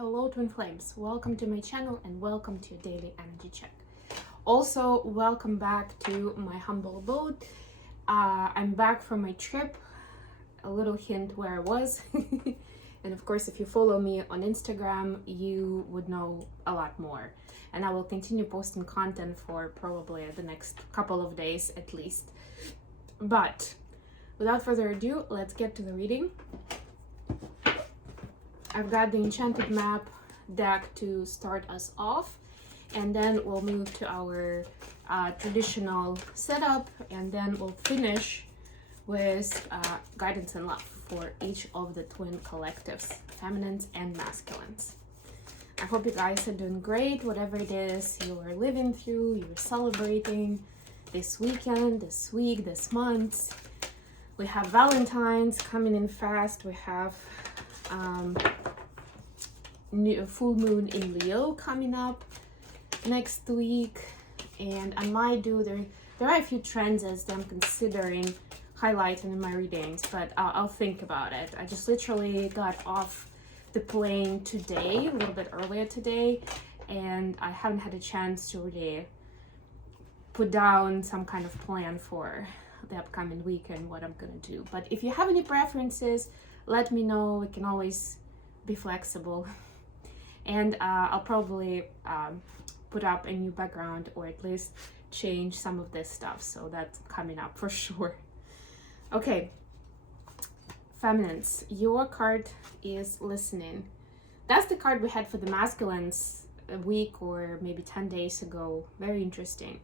Hello Twin Flames, welcome to my channel and welcome to your daily energy check. Also, welcome back to my humble abode. I'm back from my trip, a little hint where I was. And of course, if you follow me on Instagram, you would know a lot more. And I will continue posting content for probably the next couple of days at least. But without further ado, let's get to the reading. I've got the Enchanted Map deck to start us off, and then we'll move to our traditional setup, and then we'll finish with guidance and love for each of the twin collectives, feminines and masculines. I hope you guys are doing great, whatever it is you are living through, you're celebrating this weekend, this week, this month. We have Valentine's coming in fast. We have new full moon in Leo coming up next week, and I might do there are a few trends that I'm considering highlighting in my readings, but I'll think about it. I just literally got off the plane today, a little bit earlier today, and I haven't had a chance to really put down some kind of plan for the upcoming weekend, what I'm gonna do. But if you have any preferences, let me know. We can always be flexible. And I'll probably put up a new background, or at least change some of this stuff, so that's coming up for sure. Okay, feminines, your card is listening. That's the card we had for the masculines a week or maybe 10 days ago. Very interesting.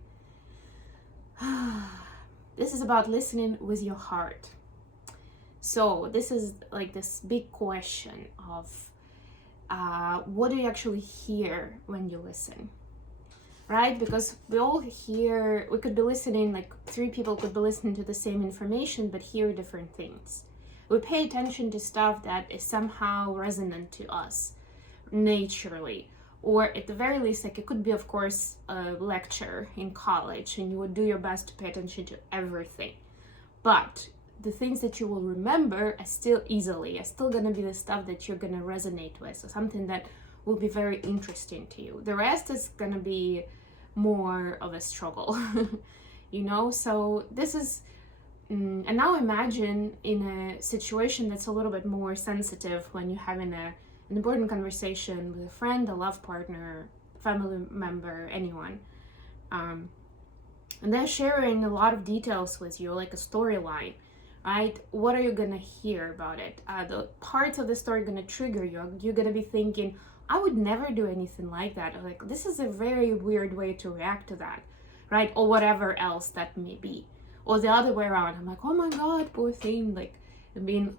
This is about listening with your heart. So this is like this big question of what do you actually hear when you listen, right? Because we all hear, we could be listening, like three people could be listening to the same information but hear different things. We pay attention to stuff that is somehow resonant to us naturally, or at the very least, like it could be, of course, a lecture in college and you would do your best to pay attention to everything, but the things that you will remember are still gonna be the stuff that you're gonna resonate with, so something that will be very interesting to you. The rest is gonna be more of a struggle. You know, so this is and now imagine in a situation that's a little bit more sensitive, when you're having an important conversation with a friend, a love partner, family member, anyone, and they're sharing a lot of details with you, like a storyline, right? What are you gonna hear about it? The parts of the story gonna trigger you. You're gonna be thinking, I would never do anything like that. Or like, this is a very weird way to react to that, right? Or whatever else that may be. Or the other way around, I'm like, oh my God, poor thing, like being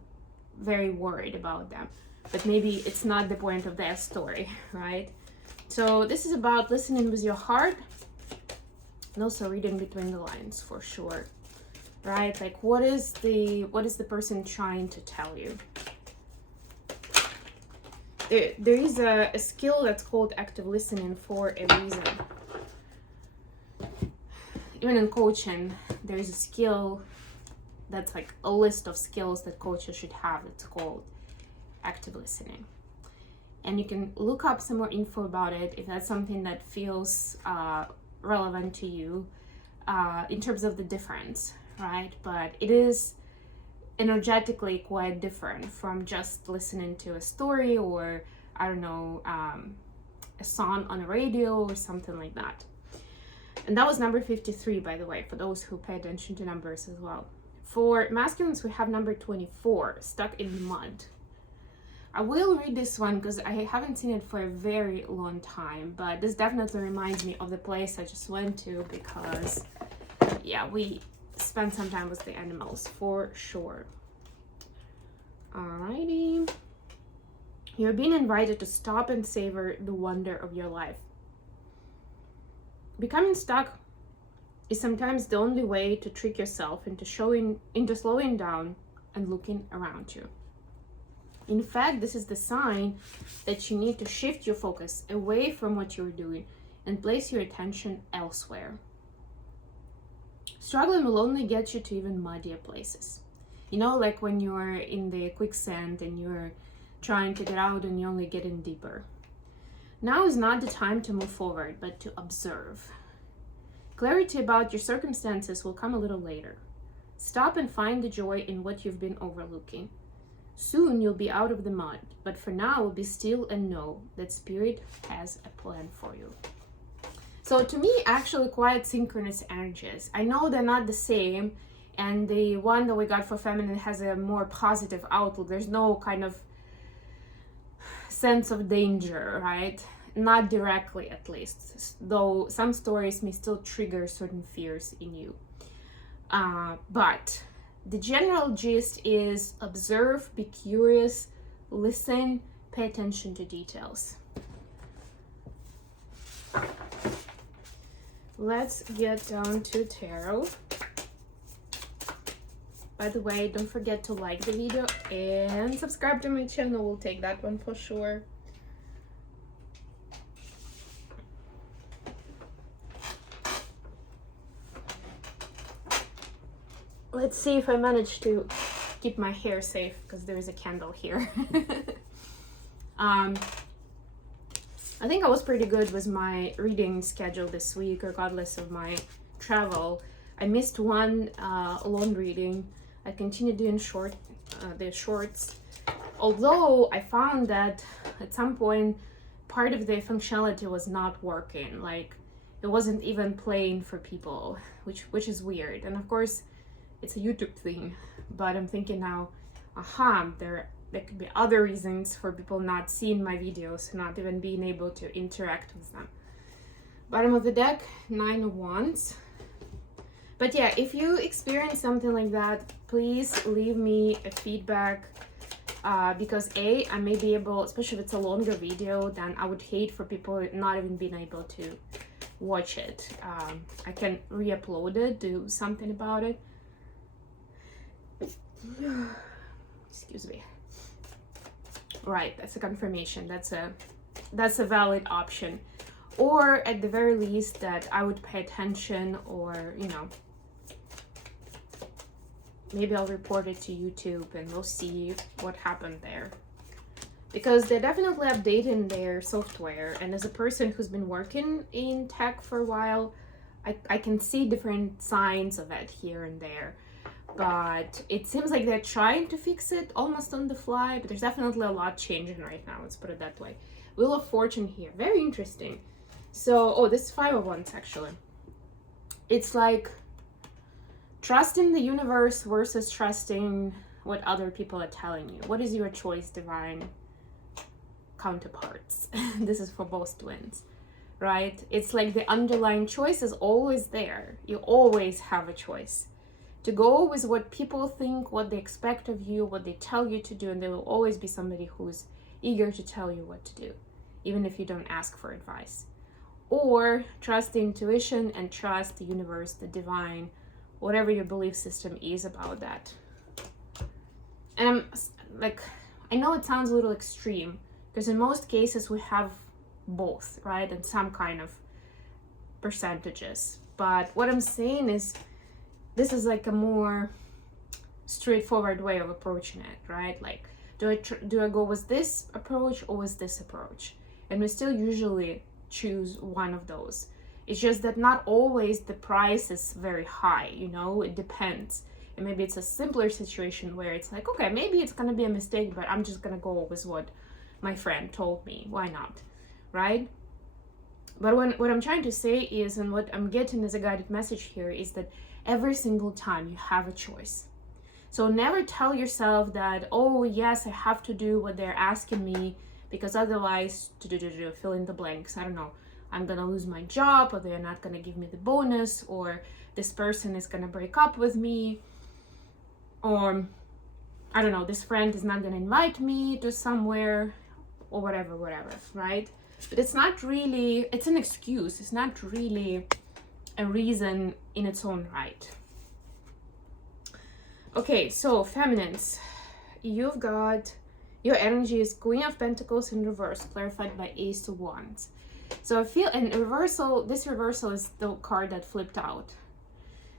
very worried about them. But maybe it's not the point of their story, right? So this is about listening with your heart, and also reading between the lines for sure. Right? Like what is the person trying to tell you? There is a skill that's called active listening for a reason. Even in coaching, there is a skill that's like a list of skills that coaches should have. It's called active listening. And you can look up some more info about it if that's something that feels relevant to you in terms of the difference. Right? But it is energetically quite different from just listening to a story, or I don't know, a song on a radio or something like that. And that was number 53, by the way, for those who pay attention to numbers as well. For masculines, we have number 24, stuck in the mud. I will read this one because I haven't seen it for a very long time, but this definitely reminds me of the place I just went to, because yeah, we spend some time with the animals for sure. Alrighty. You're being invited to stop and savor the wonder of your life. Becoming stuck is sometimes the only way to trick yourself into slowing down and looking around you. In fact, this is the sign that you need to shift your focus away from what you're doing and place your attention elsewhere. Struggling will only get you to even muddier places. You know, like when you're in the quicksand and you're trying to get out and you only get in deeper. Now is not the time to move forward, but to observe. Clarity about your circumstances will come a little later. Stop and find the joy in what you've been overlooking. Soon you'll be out of the mud, but for now, be still and know that Spirit has a plan for you. So to me, actually quite synchronous energies. I know they're not the same, and the one that we got for feminine has a more positive outlook. There's no kind of sense of danger, right? Not directly, at least, though some stories may still trigger certain fears in you. But the general gist is observe, be curious, listen, pay attention to details. Let's get down to tarot. By the way, don't forget to like the video and subscribe to my channel. We'll take that one for sure. Let's see if I manage to keep my hair safe, because there is a candle here. I think I was pretty good with my reading schedule this week, regardless of my travel. I missed one alone reading. I continued doing the shorts. Although I found that at some point, part of the functionality was not working. Like, it wasn't even playing for people, which is weird. And of course, it's a YouTube thing. But I'm thinking now, there could be other reasons for people not seeing my videos, not even being able to interact with them. Bottom of the deck, 9 of Wands. But yeah, if you experience something like that, please leave me a feedback, because I may be able, especially if it's a longer video, then I would hate for people not even being able to watch it. I can re-upload it, do something about it. Excuse me. Right, that's a confirmation. That's a valid option. Or at the very least that I would pay attention, or, you know, maybe I'll report it to YouTube and we'll see what happened there. Because they're definitely updating their software, and as a person who's been working in tech for a while, I can see different signs of it here and there. But it seems like they're trying to fix it almost on the fly, but there's definitely a lot changing right now, let's put it that way. Wheel of Fortune here, very interesting. So, this is 5 of Wands actually. It's like trusting the universe versus trusting what other people are telling you. What is your choice, divine counterparts? This is for both twins, right? It's like the underlying choice is always there. You always have a choice. To go with what people think, what they expect of you, what they tell you to do, and there will always be somebody who's eager to tell you what to do, even if you don't ask for advice. Or trust the intuition and trust the universe, the divine, whatever your belief system is about that. And I know it sounds a little extreme, because in most cases we have both, right? And some kind of percentages. But what I'm saying is, this is like a more straightforward way of approaching it, right? Like, do I go with this approach or with this approach? And we still usually choose one of those. It's just that not always the price is very high, you know, it depends. And maybe it's a simpler situation where it's like, okay, maybe it's gonna be a mistake, but I'm just gonna go with what my friend told me. Why not, right? But what I'm trying to say is, and what I'm getting as a guided message here, is that every single time you have a choice. So never tell yourself that, oh yes, I have to do what they're asking me, because otherwise, fill in the blanks, I don't know, I'm gonna lose my job, or they're not gonna give me the bonus, or this person is gonna break up with me, or I don't know, this friend is not gonna invite me to somewhere, or whatever, right? But it's not really, it's an excuse. It's not really a reason in its own right. Okay, so feminines, you've got, your energy is Queen of Pentacles in reverse, clarified by Ace of Wands. So I feel in reversal, this reversal is the card that flipped out.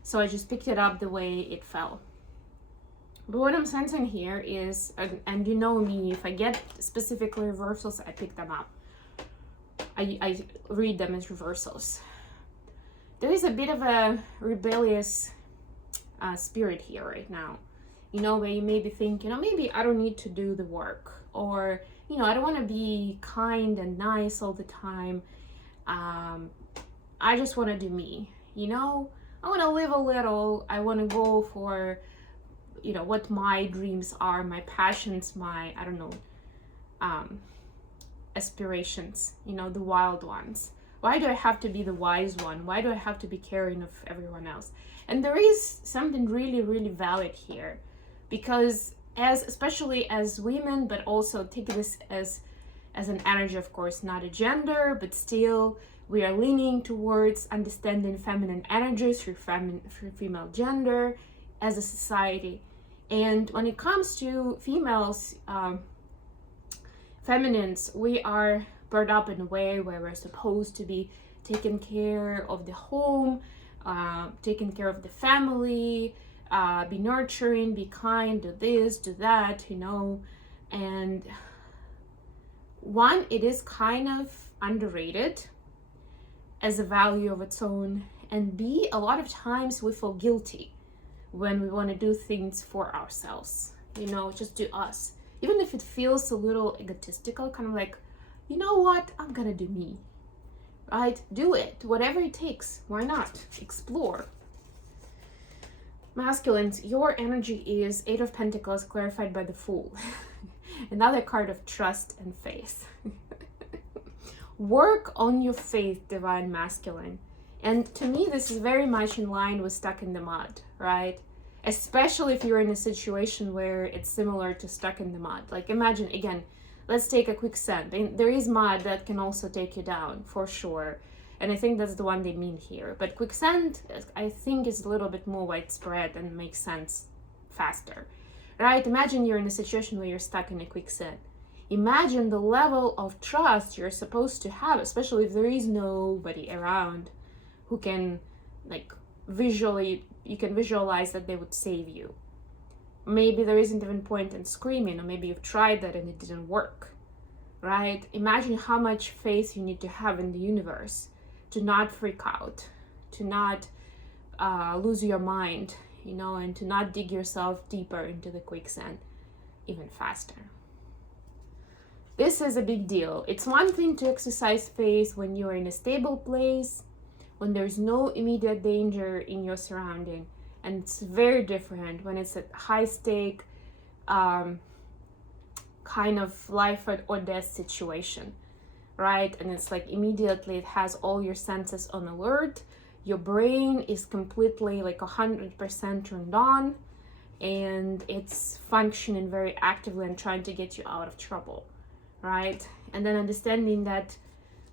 So I just picked it up the way it fell. But what I'm sensing here is, and you know me, if I get specific reversals, I pick them up. I read them as reversals. There is a bit of a rebellious spirit here right now. You know, where you maybe think, you know, maybe I don't need to do the work. Or, you know, I don't want to be kind and nice all the time. I just want to do me. You know, I want to live a little. I want to go for, you know, what my dreams are, my passions, my, I don't know, aspirations, you know, the wild ones. Why do I have to be the wise one? Why do I have to be caring of everyone else? And there is something really, really valid here, because especially as women, but also take this as an energy, of course, not a gender, but still we are leaning towards understanding feminine energies through female gender as a society. And when it comes to females, feminines, we are brought up in a way where we're supposed to be taking care of the home, taking care of the family, be nurturing, be kind, do this, do that, you know. And one, it is kind of underrated as a value of its own. And B, a lot of times we feel guilty when we want to do things for ourselves, you know, just do us. Even if it feels a little egotistical, kind of like, you know what, I'm gonna do me, right? Do it, whatever it takes. Why not? Explore. Masculines, your energy is Eight of Pentacles clarified by the Fool. Another card of trust and faith. Work on your faith, Divine Masculine. And to me, this is very much in line with stuck in the mud, right? Especially if you're in a situation where it's similar to stuck in the mud. Like imagine, again, let's take a quicksand. There is mud that can also take you down, for sure. And I think that's the one they mean here. But quicksand, I think, is a little bit more widespread and makes sense faster, right? Imagine you're in a situation where you're stuck in a quicksand. Imagine the level of trust you're supposed to have, especially if there is nobody around who can, like, you can visualize that they would save you. Maybe there isn't even point in screaming, or maybe you've tried that and it didn't work, right? Imagine how much faith you need to have in the universe to not freak out, to not lose your mind, you know, and to not dig yourself deeper into the quicksand even faster. This is a big deal. It's one thing to exercise faith when you're in a stable place, when there's no immediate danger in your surrounding. And it's very different when it's a high stake kind of life or death situation, right? And it's like immediately it has all your senses on alert. Your brain is completely like 100% turned on, and it's functioning very actively and trying to get you out of trouble, right? And then understanding that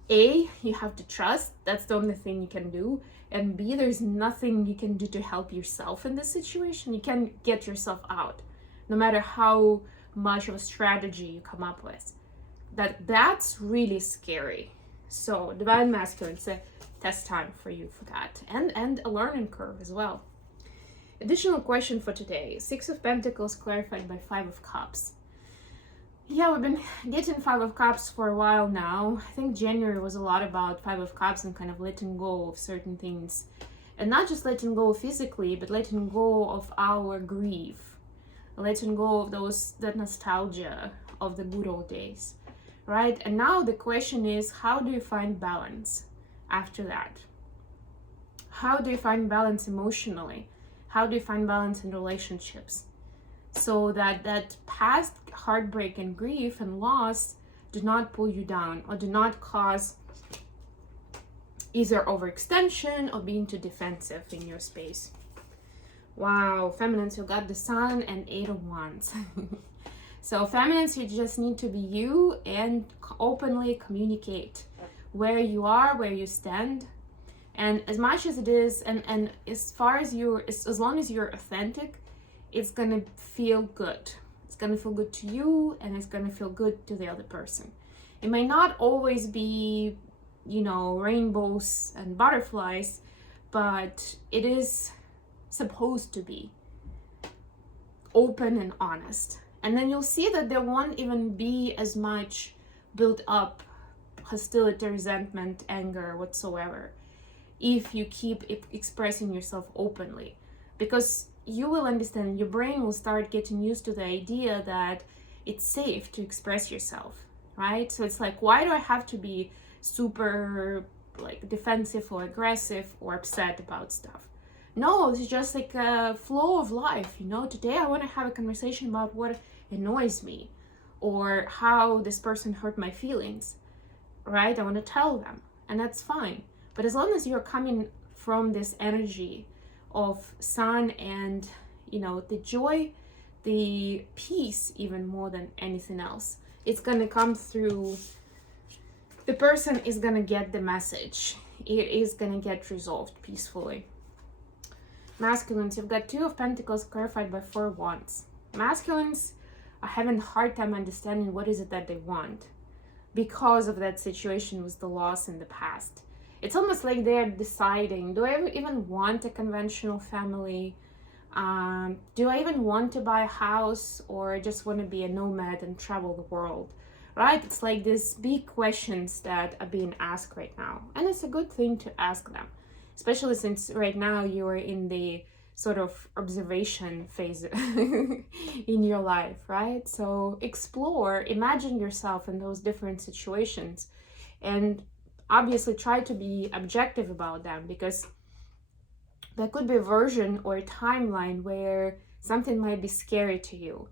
A, you have to trust, that's the only thing you can do. And B, there's nothing you can do to help yourself in this situation. You can't get yourself out, no matter how much of a strategy you come up with. That's really scary. So Divine Masculine, it's a test time for you for that. And a learning curve as well. Additional question for today. Six of Pentacles clarified by Five of Cups. Yeah, we've been getting Five of Cups for a while now. I think January was a lot about Five of Cups and kind of letting go of certain things. And not just letting go physically, but letting go of our grief. Letting go of that nostalgia of the good old days, right? And now the question is, how do you find balance after that? How do you find balance emotionally? How do you find balance in relationships? So that past heartbreak and grief and loss do not pull you down or do not cause either overextension or being too defensive in your space. Wow, feminines, you got the Sun and Eight of Wands. So feminines, you just need to be you and openly communicate where you are, where you stand. And as much as it is, and as long as you're authentic, it's gonna feel good. It's gonna feel good to you, and it's gonna feel good to the other person. It may not always be, you know, rainbows and butterflies, but it is supposed to be. open and honest. And then you'll see that there won't even be as much built up hostility, resentment, anger, whatsoever, if you keep expressing yourself openly. Because you will understand, your brain will start getting used to the idea that it's safe to express yourself, right? So it's like, why do I have to be super like defensive or aggressive or upset about stuff? No, it's just like a flow of life, you know. Today I want to have a conversation about what annoys me or how this person hurt my feelings, right? I want to tell them, and that's fine. But as long as you're coming from this energy of sun and, you know, the joy, the peace, even more than anything else, it's gonna come through. The person is gonna get the message. It is gonna get resolved peacefully. Masculines, you've got 2 of Pentacles clarified by 4 Wands. Masculines are having a hard time understanding what is it that they want because of that situation with the loss in the past. It's almost like they're deciding, do I even want a conventional family? Do I even want to buy a house, or just want to be a nomad and travel the world? Right? It's like these big questions that are being asked right now. And it's a good thing to ask them, especially since right now you're in the sort of observation phase in your life, right? So explore, imagine yourself in those different situations, and obviously try to be objective about them, because there could be a version or a timeline where something might be scary to you,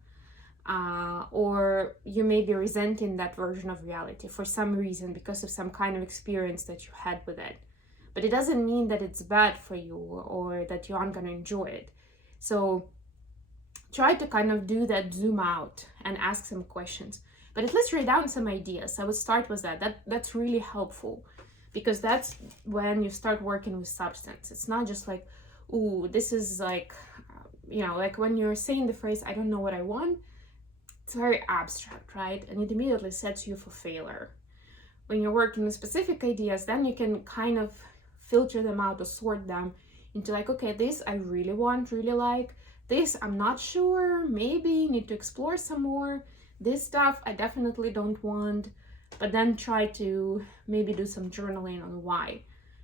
or you may be resenting that version of reality for some reason because of some kind of experience that you had with it. But it doesn't mean that it's bad for you or that you aren't going to enjoy it. So try to kind of do that zoom out and ask some questions. But at least write down some ideas. I would start with that. That's really helpful, because that's when you start working with substance. It's not just like, ooh, this is like, you know, like when you're saying the phrase, I don't know what I want, it's very abstract, right? And it immediately sets you for failure. When you're working with specific ideas, then you can kind of filter them out or sort them into like, okay, this I really want, really like. This I'm not sure, maybe need to explore some more. This stuff I definitely don't want. But then try to maybe do some journaling on why,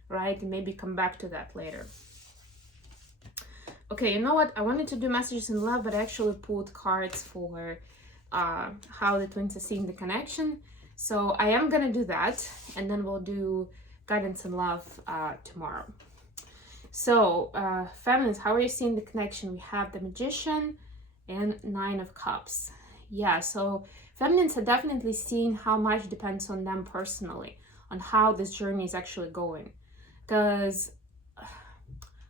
right? And maybe come back to that later. Okay, you know what? I wanted to do messages in love, but I actually pulled cards for how the twins are seeing the connection. So I am gonna do that, and then we'll do guidance and love tomorrow. So feminines, how are you seeing the connection? We have the Magician and 9 of Cups. Yeah, so feminines are definitely seeing how much depends on them personally, on how this journey is actually going. Because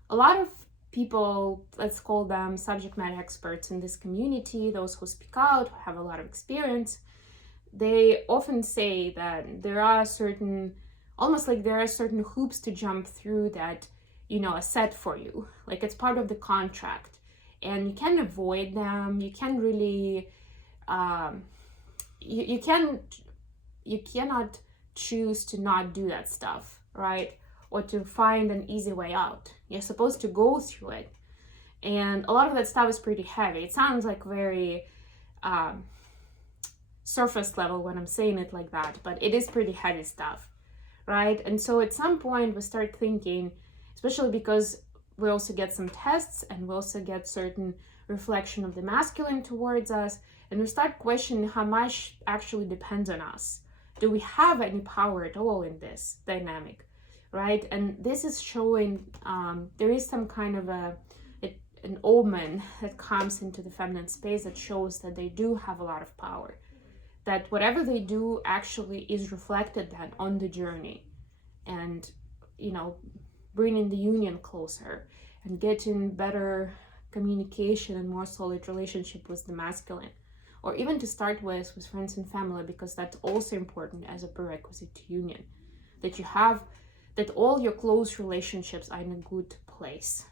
a lot of people, let's call them subject matter experts in this community, those who speak out, who have a lot of experience, they often say that there are certain, almost like there are certain hoops to jump through that, you know, are set for you. Like it's part of the contract. And you can avoid them. You can't really... you cannot choose to not do that stuff, right? Or to find an easy way out. You're supposed to go through it. And a lot of that stuff is pretty heavy. It sounds like very surface level when I'm saying it like that, but it is pretty heavy stuff, right? And so at some point we start thinking, especially because we also get some tests and we also get certain reflection of the masculine towards us, and we start questioning how much actually depends on us. Do we have any power at all in this dynamic, right? And this is showing there is some kind of an omen that comes into the feminine space that shows that they do have a lot of power, that whatever they do actually is reflected then on the journey, and, you know, bringing the union closer and getting better communication and more solid relationship with the masculine, or even to start with friends and family, because that's also important as a prerequisite to union, that you have, that all your close relationships are in a good place.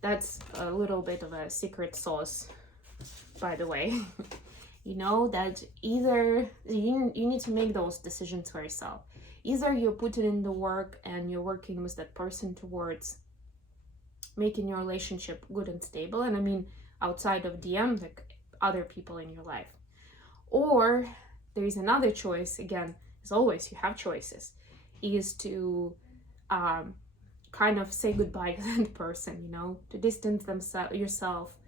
That's a little bit of a secret sauce, by the way. You know, that either you need to make those decisions for yourself. Either you're putting in the work and you're working with that person towards making your relationship good and stable. And I mean, outside of DM, like other people in your life. Or there is another choice, again, as always, you have choices, is to kind of say goodbye to that person, you know, to distance yourself.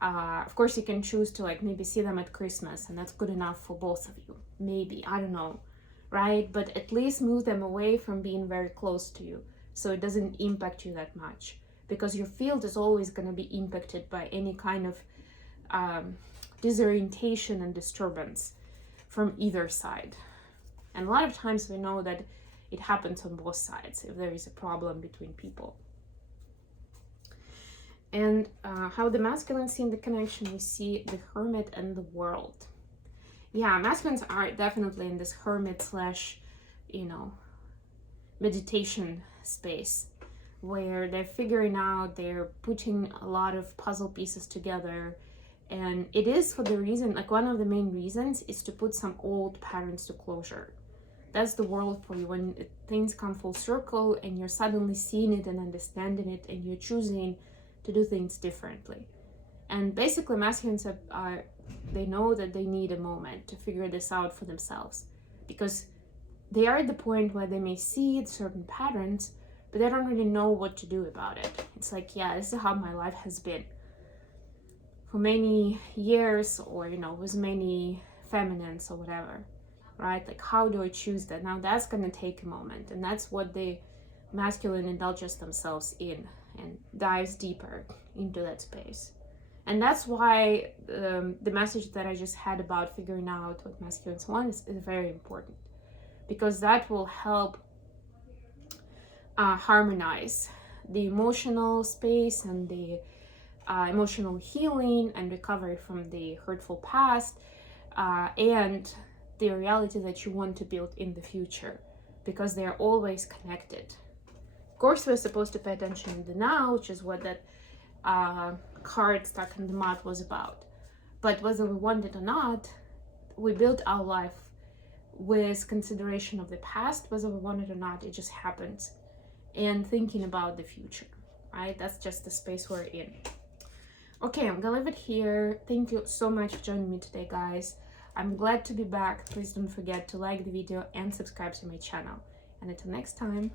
Of course, you can choose to like maybe see them at Christmas, and that's good enough for both of you. Maybe, I don't know, right? But at least move them away from being very close to you, so it doesn't impact you that much. Because your field is always going to be impacted by any kind of disorientation and disturbance from either side. And a lot of times we know that it happens on both sides if there is a problem between people. And how the masculine see in the connection, we see the Hermit and the World. Yeah, masculines are definitely in this hermit slash, you know, meditation space, where they're figuring out, they're putting a lot of puzzle pieces together. And it is for the reason, like one of the main reasons is to put some old patterns to closure. That's the world for you, when things come full circle and you're suddenly seeing it and understanding it, and you're choosing to do things differently. And basically masculines are they know that they need a moment to figure this out for themselves, because they are at the point where they may see certain patterns, but they don't really know what to do about it. It's like, yeah, this is how my life has been for many years, or, you know, with many feminines or whatever, right? Like, how do I choose that? Now that's going to take a moment, and that's what the masculine indulges themselves in and dives deeper into that space. And that's why the message that I just had about figuring out what masculines want is very important, because that will help harmonize the emotional space and the emotional healing and recovery from the hurtful past, and the reality that you want to build in the future, because they're always connected. Of course, we're supposed to pay attention in the now, which is what that card stuck in the mud was about. But whether we want it or not, we build our life with consideration of the past. Whether we want it or not, it just happens. And thinking about the future, right? That's just the space we're in. Okay, I'm gonna leave it here. Thank you so much for joining me today, guys. I'm glad to be back. Please don't forget to like the video and subscribe to my channel. And until next time.